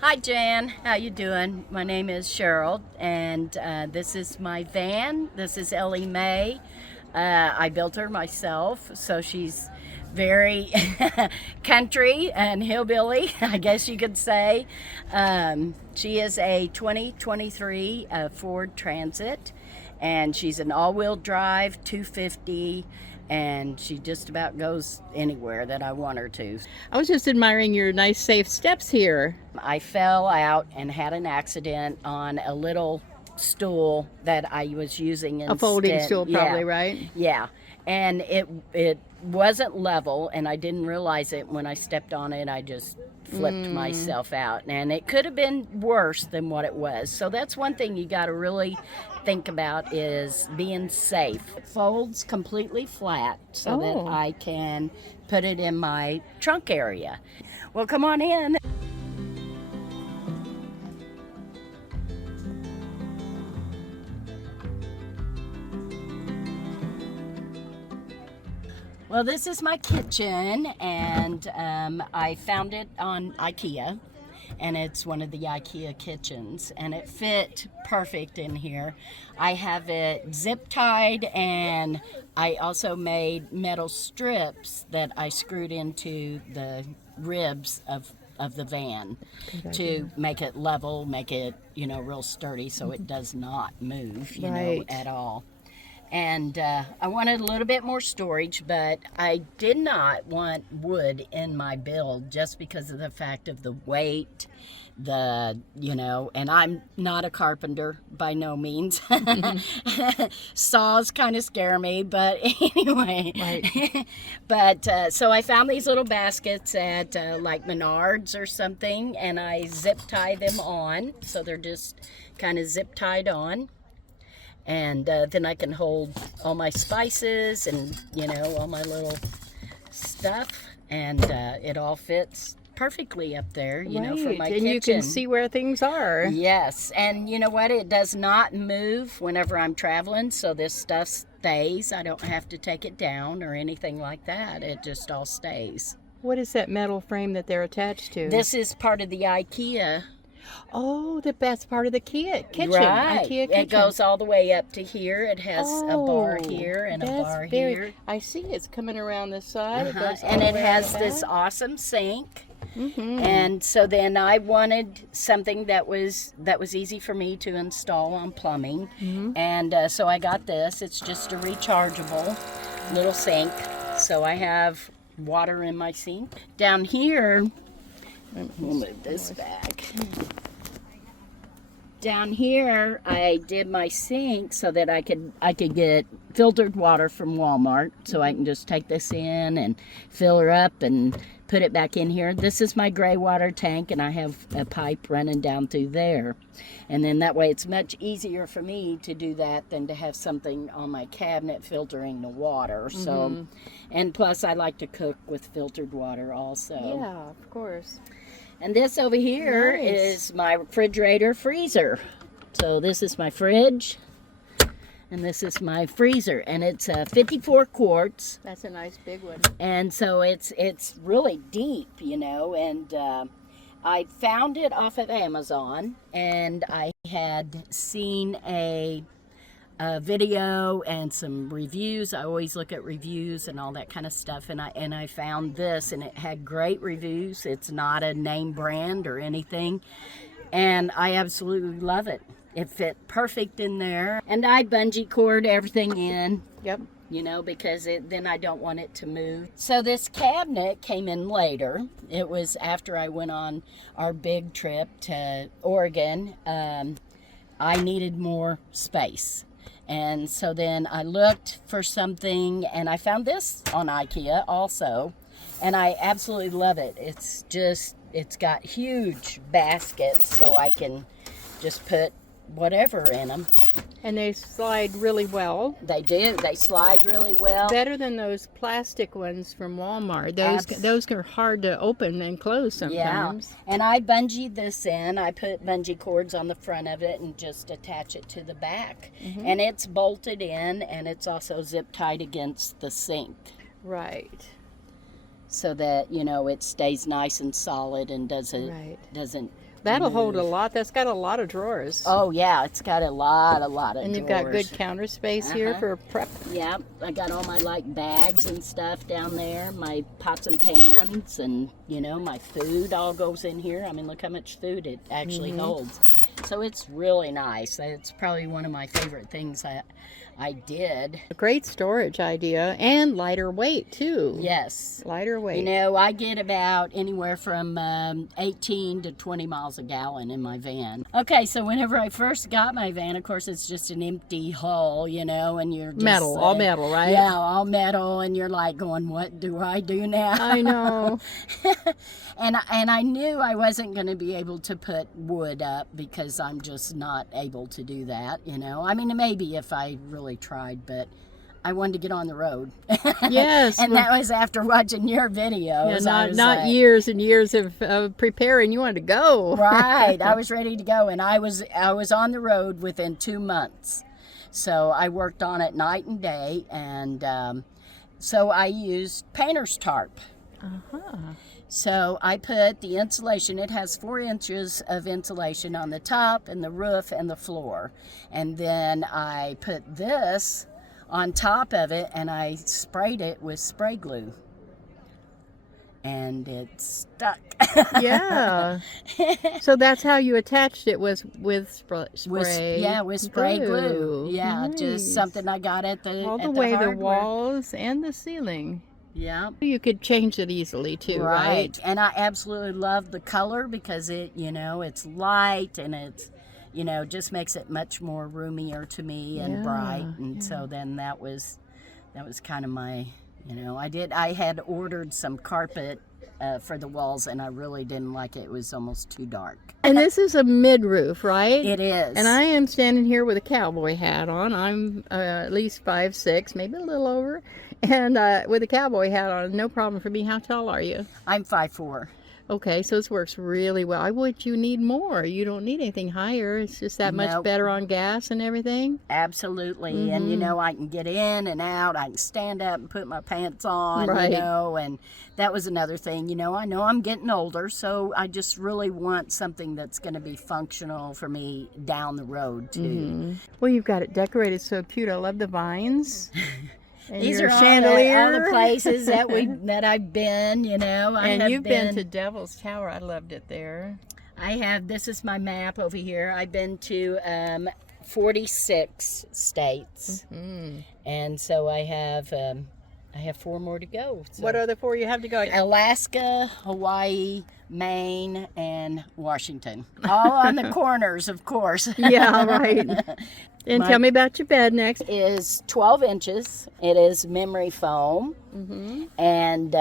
Hi Jan, how you doing? My name is Cheryl, and this is my van. This is Ellie Mae. I built her myself, so she's very country and hillbilly, I guess you could say. She is a 2023 Ford Transit, and she's an all-wheel drive 250, and she just about goes anywhere that I want her to. I was just admiring your nice, safe steps here. I fell out and had an accident on a little stool that I was using instead. A folding stool, probably, Yeah. right? Yeah, and it wasn't level, and I didn't realize it when I stepped on it. I just flipped myself out, and it could have been worse than what it was. So that's one thing you got to really think about is being safe. It folds completely flat so that I can put it in my trunk area. Well, come on in. Well, this is my kitchen, and I found it on IKEA, and it's one of the IKEA kitchens, and it fit perfect in here. I have it zip tied, and I also made metal strips that I screwed into the ribs of the van to make it level, make it, real sturdy so it does not move, at all. And I wanted a little bit more storage, but I did not want wood in my build just because of the fact of the weight, and I'm not a carpenter by no means. Saws kind of scare me, but anyway. Right. But so I found these little baskets at like Menards or something, and I zip tie them on, so they're just kind of zip tied on. And then I can hold all my spices and, all my little stuff. And it all fits perfectly up there, for my kitchen. And you can see where things are. Yes. And you know what? It does not move whenever I'm traveling. So this stuff stays. I don't have to take it down or anything like that. It just all stays. What is that metal frame that they're attached to? This is part of the IKEA. Oh, the best part of the kitchen. Right. IKEA kitchen. It goes all the way up to here. It has a bar here and a bar here. I see it's coming around this side. It goes and all it the way has around this the back. awesome sink. And so then I wanted something that was easy for me to install on plumbing. And so I got this. It's just a rechargeable little sink. So I have water in my sink. Down here, we'll move this back. Down here, I did my sink so that I could get filtered water from Walmart. So I can just take this in and fill her up and put it back in here. This is my gray water tank, and I have a pipe running down through there. And then that way it's much easier for me to do that than to have something on my cabinet filtering the water. So, and plus I like to cook with filtered water also. Yeah, of course. And this over here is my refrigerator freezer. So this is my fridge, and this is my freezer, and it's 54 quarts. That's a nice big one. And so it's really deep, and I found it off of Amazon, and I had seen a video and some reviews. I always look at reviews and all that kind of stuff, and I found this, and it had great reviews. It's not a name brand or anything, and I absolutely love it. It fit perfect in there, and I bungee cord everything in. Yep. Because then I don't want it to move. So this cabinet came in later. It was after I went on our big trip to Oregon. I needed more space. And so then I looked for something, and I found this on IKEA also, and I absolutely love it. It's got huge baskets, so I can just put whatever in them. And they slide really well. They do. They slide really well. Better than those plastic ones from Walmart. Those are hard to open and close sometimes. Yeah. And I bungeed this in. I put bungee cords on the front of it and just attach it to the back. And it's bolted in, and it's also zip tied against the sink. Right. so that, you know, it stays nice and solid and doesn't Right. move. That'll hold a lot. That's got a lot of drawers. Oh yeah, it's got a lot of And you've drawers. got good counter space here for prep. Yeah, I got all my like bags and stuff down there, my pots and pans, and you know, my food all goes in here. I mean, look how much food it actually holds. So it's really nice. It's probably one of my favorite things I did. A great storage idea, and lighter weight too. Yes. Lighter weight. You know, I get about anywhere from 18 to 20 miles a gallon in my van. Okay, so whenever I first got my van, of course, it's just an empty hull, you know, and you're just... Metal, all metal, right? Yeah, all metal, and you're like going, what do I do now? I know. And I knew I wasn't going to be able to put wood up because I'm just not able to do that, you know. I mean, maybe if I really tried, but I wanted to get on the road. Yes. And that was after watching your videos. Yeah, not years and years of preparing. You wanted to go. Right. I was ready to go, and I was on the road within 2 months. So I worked on it night and day, and so I used painter's tarp. Uh-huh. So I put the insulation, it has 4 inches of insulation on the top and the roof and the floor. And then I put this on top of it and I sprayed it with spray glue. And it stuck. Yeah. So that's how you attached it, was with spray. With spray glue. Yeah, Nice. just something I got at the all at the way the hardware. walls and the ceiling. Yeah. You could change it easily too, right? And I absolutely love the color because it, you know, it's light and it's, you know, just makes it much more roomier to me and bright. And so then that was kind of my, you know, I had ordered some carpet for the walls and I really didn't like it. It was almost too dark. And this is a mid-roof, right? It is. And I am standing here with a cowboy hat on. I'm at least 5'6", maybe a little over. And with a cowboy hat on, no problem for me. How tall are you? I'm 5'4". Okay, so this works really well. I would you need more. You don't need anything higher. It's just that much better on gas and everything. Absolutely. And, you know, I can get in and out. I can stand up and put my pants on, Right. you know, and that was another thing. You know, I know I'm getting older, so I just really want something that's going to be functional for me down the road, too. Well, you've got it decorated so cute. I love the vines. And These your are chandelier. all the places that I've been, you know. And you've been to Devil's Tower. I loved it there. I have, this is my map over here. I've been to 46 states. And so I have 4 more to go. So What other 4 you have to go? Alaska, Hawaii, Maine, and Washington. All on the corners, of course. Yeah, right. And tell me about your bed next. It is 12 inches. It is memory foam. And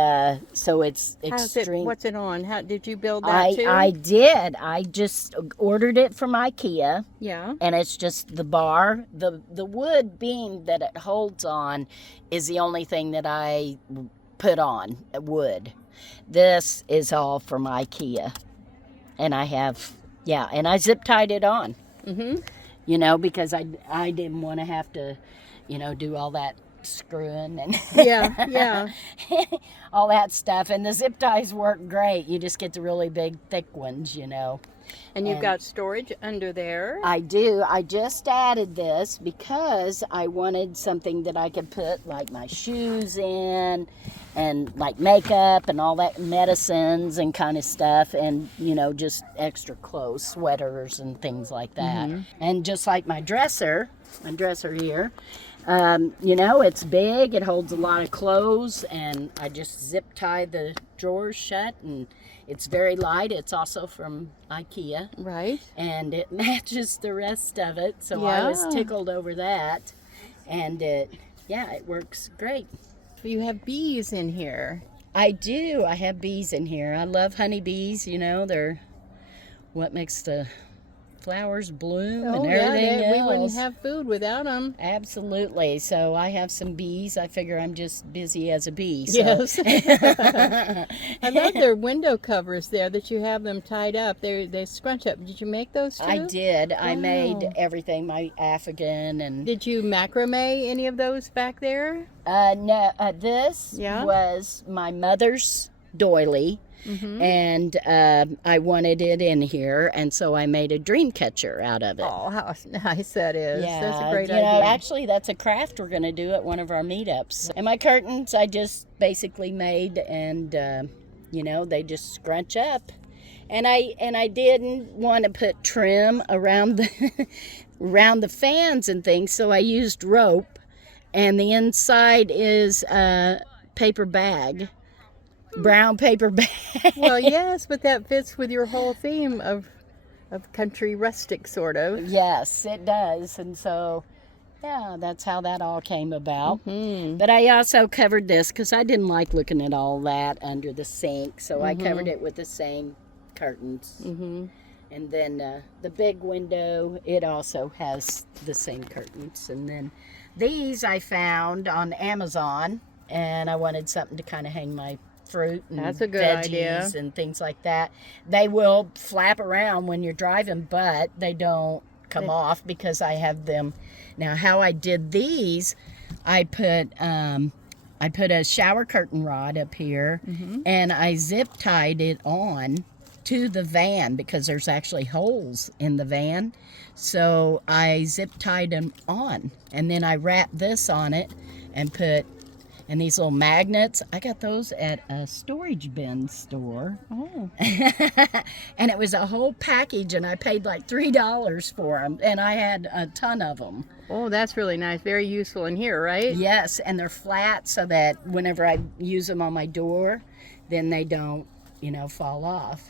so it's extreme. What's it on? How did you build that too? I did. I just ordered it from IKEA. Yeah. And it's just the bar. The wood beam that it holds on is the only thing that I put on, wood. This is all from IKEA. And I have, and I zip tied it on. You know, because I didn't want to have to, you know, do all that screwing and all that stuff. And the zip ties work great. You just get the really big, thick ones, you know. And you've got storage under there. I do. I just added this because I wanted something that I could put like my shoes in and like makeup and all that, medicines and kind of stuff, and you know, just extra clothes, sweaters and things like that. And just like my dresser here, you know, it's big, it holds a lot of clothes, and I just zip tie the drawers shut, and it's very light. It's also from IKEA. Right. And it matches the rest of it, so I was tickled over that. And it works great. You have bees in here. I do. I have bees in here. I love honeybees, you know. They're what makes the flowers bloom Oh, and yeah, everything else. we wouldn't have food without them. Absolutely. So I have some bees. I figure I'm just busy as a bee. So. Yes. I love their window covers there that you have them tied up. They scrunch up. Did you make those too? I did. I made Wow. everything, my Afghan and... Did you macrame any of those back there? No, this Yeah? was my mother's doily. Mm-hmm. And I wanted it in here, and so I made a dream catcher out of it. Oh, how nice that is. Yeah, That's a great you idea. know, actually, that's a craft we're going to do at one of our meetups. And my curtains, I just basically made, and you know, they just scrunch up. And I didn't want to put trim around the around the fans and things, so I used rope, and the inside is a paper bag. Brown paper bag. Well, yes, but that fits with your whole theme of country rustic, sort of. Yes, it does. And so, yeah, that's how that all came about. Mm-hmm. But I also covered this because I didn't like looking at all that under the sink. So I covered it with the same curtains. Mm-hmm. And then the big window, it also has the same curtains. And then these I found on Amazon, and I wanted something to kind of hang my fruit and That's a good veggies idea. and things like that. They will flap around when you're driving, but they don't come off because I have them. Now, how I did these, I put a shower curtain rod up here, and I zip tied it on to the van because there's actually holes in the van. So I zip tied them on, and then I wrapped this on it and put... And these little magnets, I got those at a storage bin store. Oh. And it was a whole package, and I paid like $3 for them. And I had a ton of them. Oh, that's really nice. Very useful in here, right? Yes, and they're flat so that whenever I use them on my door, then they don't, you know, fall off.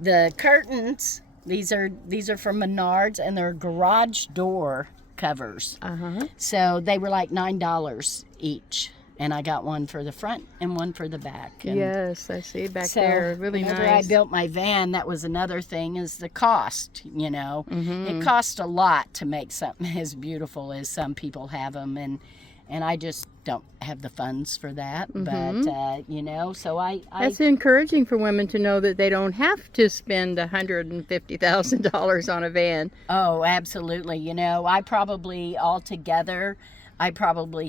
The curtains, these are from Menards, and they're garage door covers. Uh-huh. So they were like $9 each. And I got one for the front and one for the back. And Yes, I see back so there. Really whenever nice. I built my van, that was another thing, is the cost, you know. Mm-hmm. It cost a lot to make something as beautiful as some people have them. And I just don't have the funds for that. But, you know, so I That's encouraging for women to know that they don't have to spend $150,000 on a van. Oh, absolutely. You know, I probably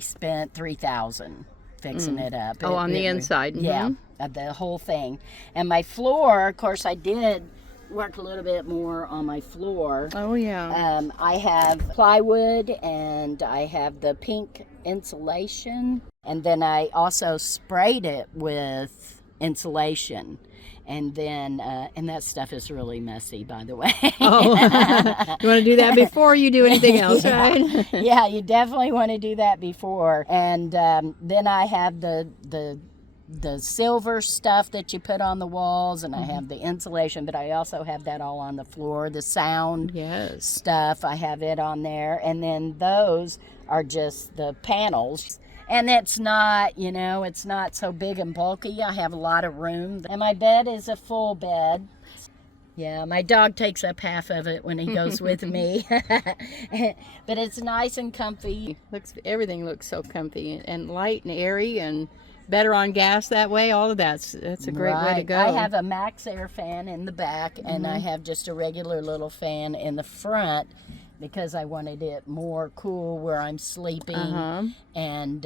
spent $3,000 fixing it up. Oh, on the inside. Yeah, the whole thing. And my floor, of course, I did work a little bit more on my floor. Oh, yeah. I have plywood, and I have the pink insulation, and then I also sprayed it with insulation. And then, and that stuff is really messy, by the way. Oh, you want to do that before you do anything else, right? Yeah, you definitely want to do that before. And then I have the silver stuff that you put on the walls, and I have the insulation, but I also have that all on the floor. The sound Yes. stuff, I have it on there. And then those are just the panels. And it's not, you know, it's not so big and bulky. I have a lot of room. And my bed is a full bed. Yeah, my dog takes up half of it when he goes with me. But it's nice and comfy. Everything looks so comfy and light and airy and better on gas that way. All of that's a great way to go. I have a Max Air fan in the back, and I have just a regular little fan in the front, because I wanted it more cool where I'm sleeping, and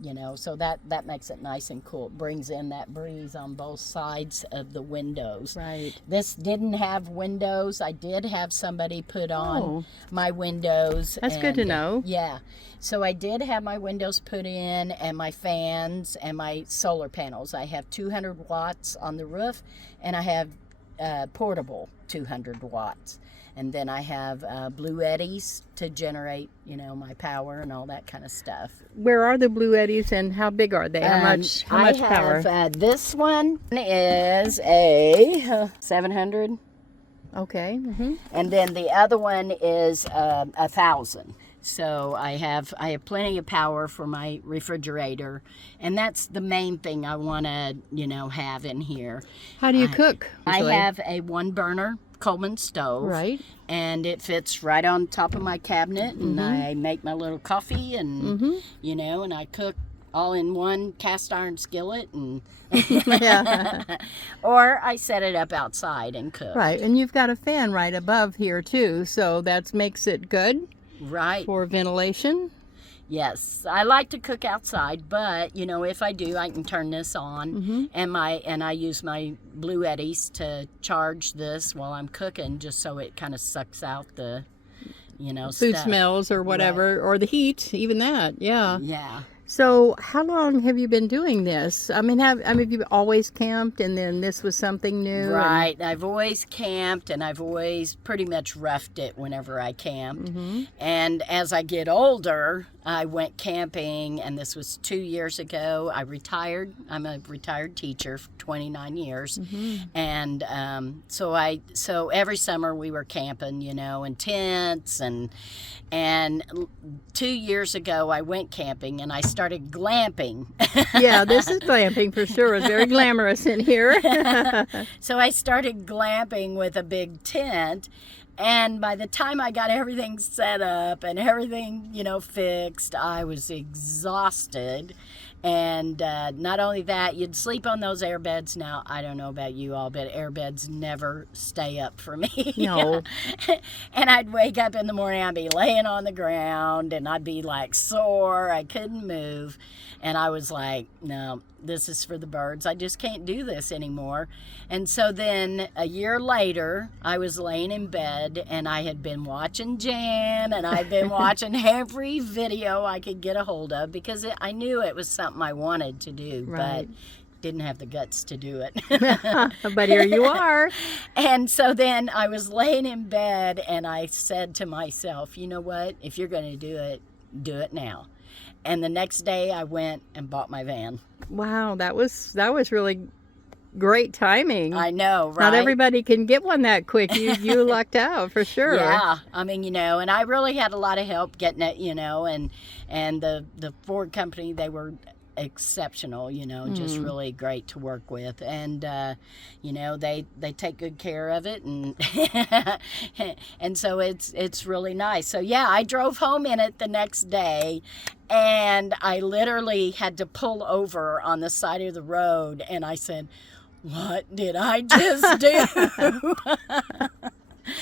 you know, so that makes it nice and cool. It brings in that breeze on both sides of the windows. Right. This didn't have windows. I did have somebody put on my windows. That's good to know. Yeah. So I did have my windows put in, and my fans and my solar panels. I have 200 watts on the roof, and I have portable 200 watts. And then I have Blue Eddies to generate, you know, my power and all that kind of stuff. Where are the Blue Eddies, and how big are they? How much power? This one is a 700. Okay. And then the other one is 1,000. So I have plenty of power for my refrigerator, and that's the main thing I want to, you know, have in here. How do you cook? I usually? have a one burner Coleman stove. Right. And it fits right on top of my cabinet, and I make my little coffee, and you know, and I cook all in one cast iron skillet, and Yeah. or I set it up outside and cook. Right, and you've got a fan right above here too, so that makes it good Right. for ventilation. Yes, I like to cook outside, but you know, if I do, I can turn this on, and I use my Blue Eddies to charge this while I'm cooking, just so it kind of sucks out the, you know, Food stuff. smells or whatever, or the heat, even that. Yeah. Yeah. So, how long have you been doing this? I mean, have you always camped, and then this was something new? Right. I've always camped, and I've always pretty much roughed it whenever I camped. And as I get older, I went camping, and this was 2 years ago. I retired. I'm a retired teacher for 29 years. And so every summer we were camping, you know, in tents, and 2 years ago I went camping, and I started glamping. Yeah, this is glamping for sure. It's very glamorous in here. So I started glamping with a big tent, and by the time I got everything set up and everything, you know, fixed, I was exhausted. And not only that, you'd sleep on those air beds. Now, I don't know about you all, but air beds never stay up for me. No. And I'd wake up in the morning, I'd be laying on the ground, and I'd be like sore. I couldn't move. And I was like, no, this is for the birds. I just can't do this anymore. And so then a year later, I was laying in bed, and I had been watching Jan, and I'd been watching every video I could get a hold of, because I knew it was something I wanted to do, Right. but didn't have the guts to do it. But here you are. And so then I was laying in bed, and I said to myself, you know what? If you're going to do it now. And the next day I went and bought my van. Wow, that was really great timing. I know, right? Not everybody can get one that quick. You lucked out for sure. Yeah, I mean, you know, and I really had a lot of help getting it, you know, and the Ford company, they were exceptional, you know, just really great to work with, and you know, they take good care of it, and and so it's really nice. So yeah, I drove home in it the next day, and I literally had to pull over on the side of the road, and I said, what did I just do?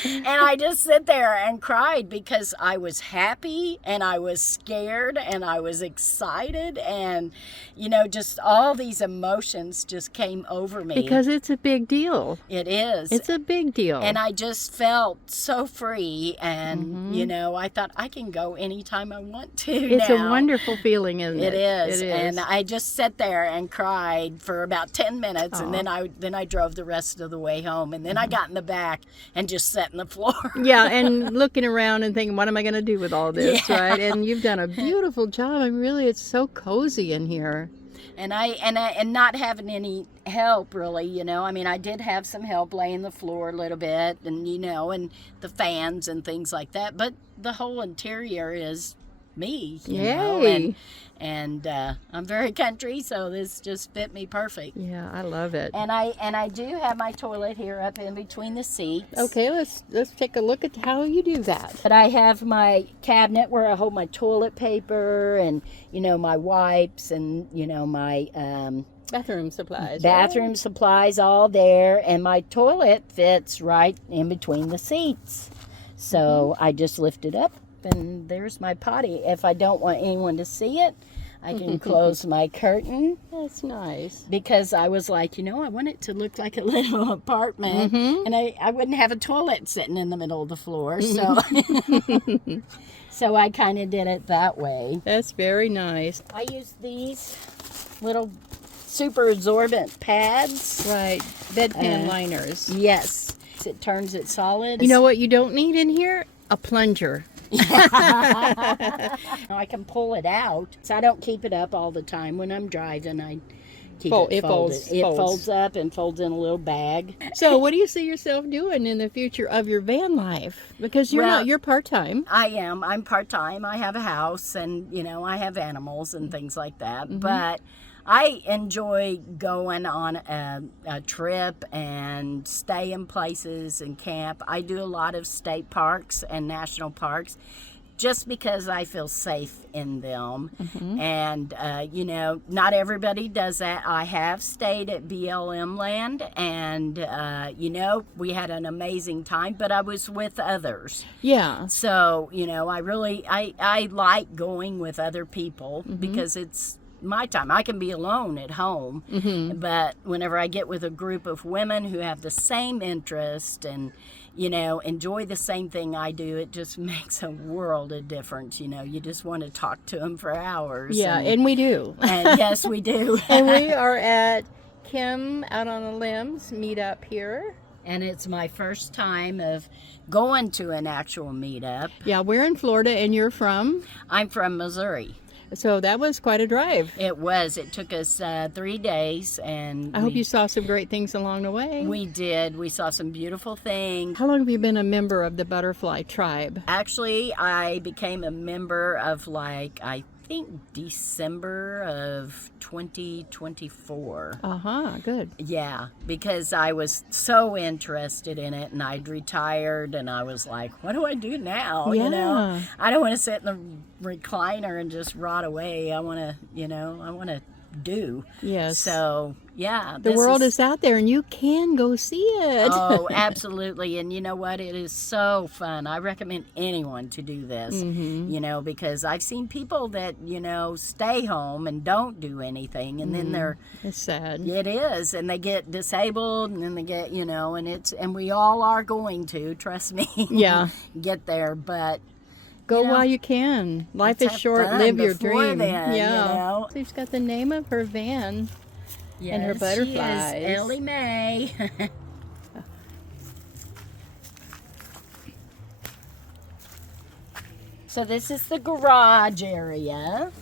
And I just sit there and cried, because I was happy, and I was scared, and I was excited, and, you know, just all these emotions just came over me. Because it's a big deal. It is. It's a big deal. And I just felt so free, and, you know, I thought I can go anytime I want to It's now. a wonderful feeling, isn't it? It is. It is. And I just sat there and cried for about 10 minutes, and then I drove the rest of the way home, and then I got in the back and just sat in the floor. Yeah, and looking around and thinking, what am I going to do with all this, Yeah. right? And you've done a beautiful job. I mean, really, it's so cozy in here. And and not having any help, really, you know. I mean, I did have some help laying the floor a little bit, and, you know, and the fans and things like that, but the whole interior is me, you know, Yay. and I'm very country, so this just fit me perfect. Yeah, I love it. And I do have my toilet here up in between the seats. Okay, let's take a look at how you do that. But I have my cabinet where I hold my toilet paper, and, you know, my wipes, and, you know, my Bathroom supplies. bathroom supplies all there, and my toilet fits right in between the seats. So I just lift it up, and there's my potty. If I don't want anyone to see it, I can close my curtain, That's nice. because I was like, you know, I want it to look like a little apartment, and I wouldn't have a toilet sitting in the middle of the floor, so so I kind of did it that way. That's very nice. I use these little super absorbent pads. Right, bedpan liners. Yes, it turns it solid. You know what you don't need in here? A plunger. I can pull it out, so I don't keep it up all the time. When I'm driving, I keep it folded. It folds up and folds in a little bag. So, what do you see yourself doing in the future of your van life? Because you're part-time. I am. I'm part-time. I have a house, and, you know, I have animals and things like that. But I enjoy going on a trip and stay in places and camp. I do a lot of state parks and national parks just because I feel safe in them. And, you know, not everybody does that. I have stayed at BLM land, and, you know, we had an amazing time, but I was with others. Yeah. So, you know, I like going with other people because it's my time. I can be alone at home, but whenever I get with a group of women who have the same interest and, you know, enjoy the same thing I do, it just makes a world of difference. You know, you just want to talk to them for hours. Yeah, and we do. And yes, we do. And we are at Kim Out on the Limbs meetup here. And it's my first time of going to an actual meetup. Yeah, we're in Florida, and you're from? I'm from Missouri. So that was quite a drive. It was. It took us 3 days, and I hope you saw some great things along the way. We did. We saw some beautiful things. How long have you been a member of the Butterfly Tribe? Actually, I became a member of, like, I think December of 2024. Good. Yeah, because I was so interested in it, and I'd retired, and I was like, what do I do now? Yeah. You know, I don't want to sit in the recliner and just rot away. I want to, you know, I want to do. Yes. So, yeah. The world is out there, and you can go see it. Oh, absolutely. And you know what? It is so fun. I recommend anyone to do this, you know, because I've seen people that, you know, stay home and don't do anything, and then they're... It's sad. It is. And they get disabled, and then they get, you know, and we all are going to, trust me, Yeah. get there. But Go you know, while you can. Life is have short. fun Live your before dream. then, Yeah. you know. She's got the name of her van and her Yes, butterflies. She is Ellie Mae. So this is the garage area.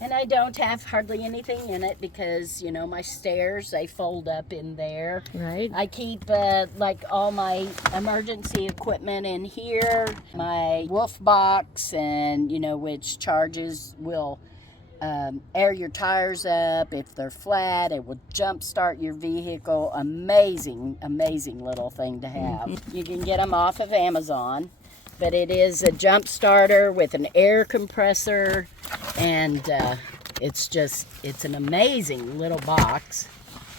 And I don't have hardly anything in it because, you know, my stairs, they fold up in there. Right. I keep, like, all my emergency equipment in here. My wolf box, and, you know, which will air your tires up. If they're flat, it will jump start your vehicle. Amazing, amazing little thing to have. You can get them off of Amazon. But it is a jump starter with an air compressor, and it's an amazing little box.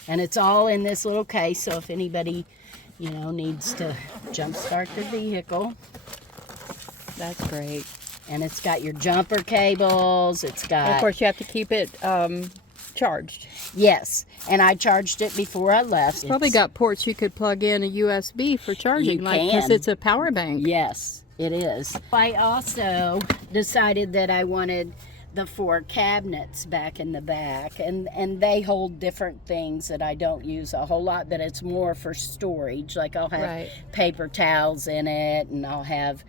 And it's all in this little case, so if anybody, you know, needs to jump start their vehicle. That's great. And it's got your jumper cables, it's got... And of course, you have to keep it charged. Yes, and I charged it before I left. Probably got ports you could plug in a USB for charging, because can. it's a power bank. Yes, it is. I also decided that I wanted the 4 cabinets back in the back, and they hold different things that I don't use a whole lot, but it's more for storage. Like I'll have paper towels in it, and I'll have,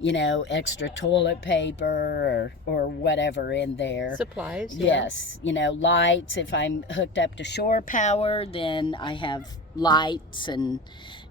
you know, extra toilet paper or whatever in there. Supplies. Yes, you know, lights. If I'm hooked up to shore power, then I have lights and,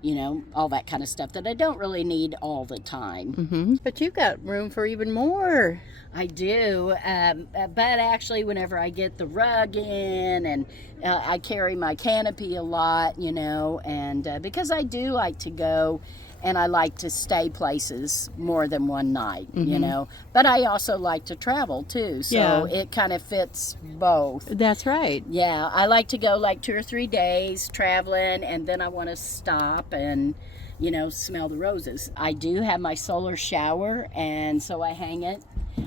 you know, all that kind of stuff that I don't really need all the time. But you've got room for even more. I do, but actually whenever I get the rug in, and I carry my canopy a lot, you know, and because I do like to go and I like to stay places more than one night, you know, but I also like to travel too, so it kind of fits both. That's right. Yeah, I like to go like 2 or 3 days traveling, and then I want to stop and, you know, smell the roses. I do have my solar shower, and so I hang it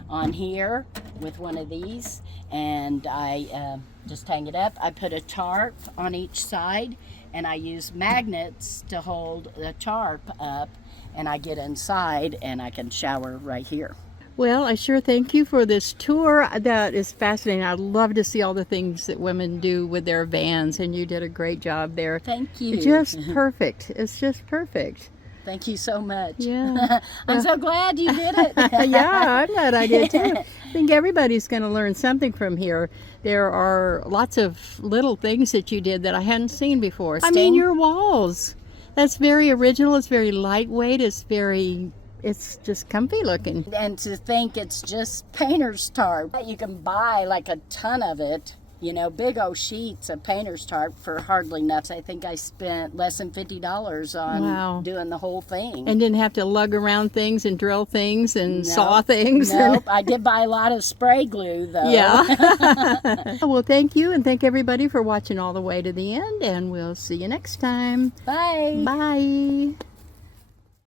on here with one of these, and I just hang it up. I put a tarp on each side, and I use magnets to hold the tarp up, and I get inside and I can shower right here. Well, I sure thank you for this tour. That is fascinating. I'd love to see all the things that women do with their vans, and you did a great job there. Thank you. Just perfect. It's just perfect. Thank you so much. Yeah. I'm so glad you did it. Yeah, I'm glad I did too. I think everybody's going to learn something from here. There are lots of little things that you did that I hadn't seen before. I mean, your walls. That's very original. It's very lightweight. It's just comfy looking. And to think it's just painter's tarp. You can buy like a ton of it You know, big old sheets of painter's tarp for hardly nothing. I think I spent less than $50 on Wow. doing the whole thing. And didn't have to lug around things and drill things and saw things. Nope. I did buy a lot of spray glue, though. Yeah. Well, thank you, and thank everybody for watching all the way to the end, and we'll see you next time. Bye. Bye.